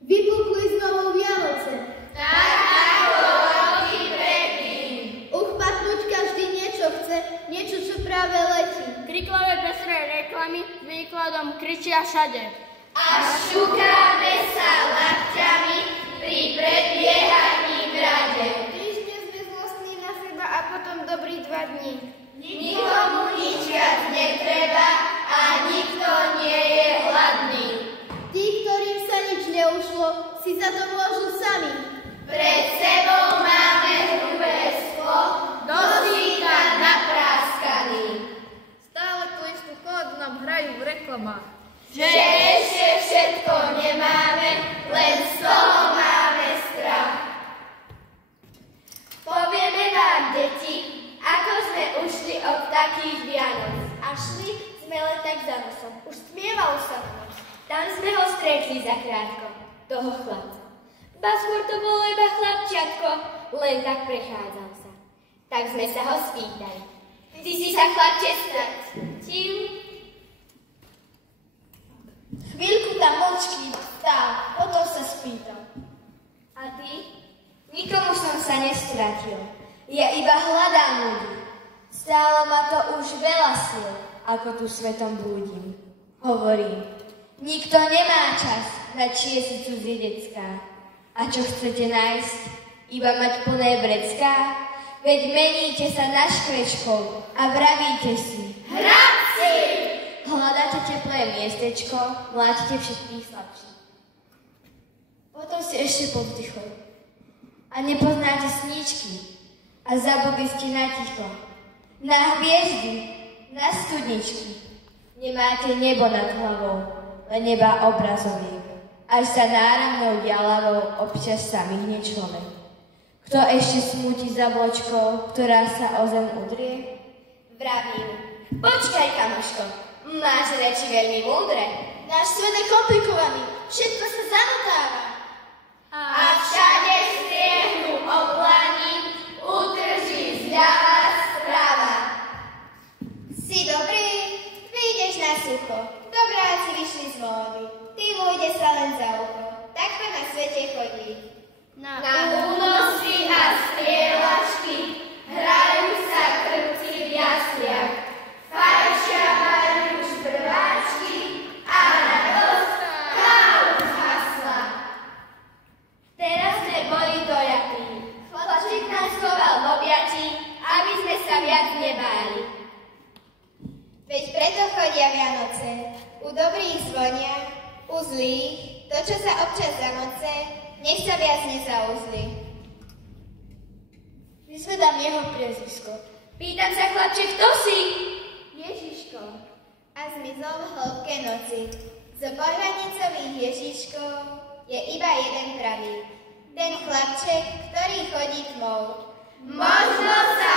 Vypukli znovu Vianoce. Tak ako roky predtým. Uchmatnúť každý niečo chce, niečo, čo práve letí. Kriklavé pestré reklamy s výkladom kričia všade. A šukáme sa lakťami pri predbiehaní v rade. Týždne sme zlostní na seba a potom dobrý 2 dní. Nikomu nič viac netreba a nikto nie je hladný. Tí, ktorým sa nič neušlo, si za to môžu sami. Pred sebou máme hrubé sklo, dosvíka napráskaný. Stále tú istú kódu nám hrajú v reklamách. Že ešte všetko nemáme, len z toho máme strach. Povieme vám, deti, ako sme ušli od takých Vianoc. A šli sme len tak za nosom. Už smievalo sa na nás. Tam sme ho stretli zakrátko, toho chlapca. Ba skôr to bolo iba chlapčiatko, len tak prechádzal sa. Tak sme sa ho spýtali. Ty si sa, chlapče, stratil? Chvíľku tam mlčky stál, potom sa spýtal. A ty? Nikomu som sa nestratil. Ja iba hľadám ľudí. Stálo ma to už veľa síl, ako tu svetom blúdim. Hovorím, nikto nemá čas na čiesi cudzie decká. A čo chcete nájsť? Iba mať plné vrecká? Veď meníte sa na škrečkov a vravíte si. Hrabci! Hľadáte teplé miestečko, mlátite všetkých slabších. Potom si ešte povzdychli. A nepoznáte sníčky. A zabudli ste na ticho. Na hviezdy, na studničky. Nemáte nebo nad hlavou, len neba obrazoviek. Až sa náramnou dialavou občas sa myhne človek. Kto ešte smúti za vločkou, ktorá sa o zem udrie? Vravím. Počkaj, kamoško. Máš reči veľmi múdre. Náš svet je komplikovaný, všetko sa zamotáva. A všade striehnú oblani, utrží zľava sprava. Si dobrý, vyjdeš na sucho. Dobráci vyšli z vody. Ty vôjde sa len za ucho. Tak to na svete chodí. Na únosy a strieľačky hrajú sa krpci v jasliach. Fajčia majú šprváčky a radosť kávu zhasla. Teraz sme boli dojatí. Chlapček nás choval v objatí, aby sme sa viac nebáli. Veď preto chodia Vianoce. U dobrých zvonia, u zlých, to, čo sa občas zamoce, nech sa viac nezauzli. Vyzvedám jeho priezvisko. Pýtam sa, chlapče, kto si? Ježiško. A zmizol v hĺbke noci. Z pohľadnicových Ježiškov je iba jeden pravý. Ten chlapček, ktorý chodí tmou. Možno sa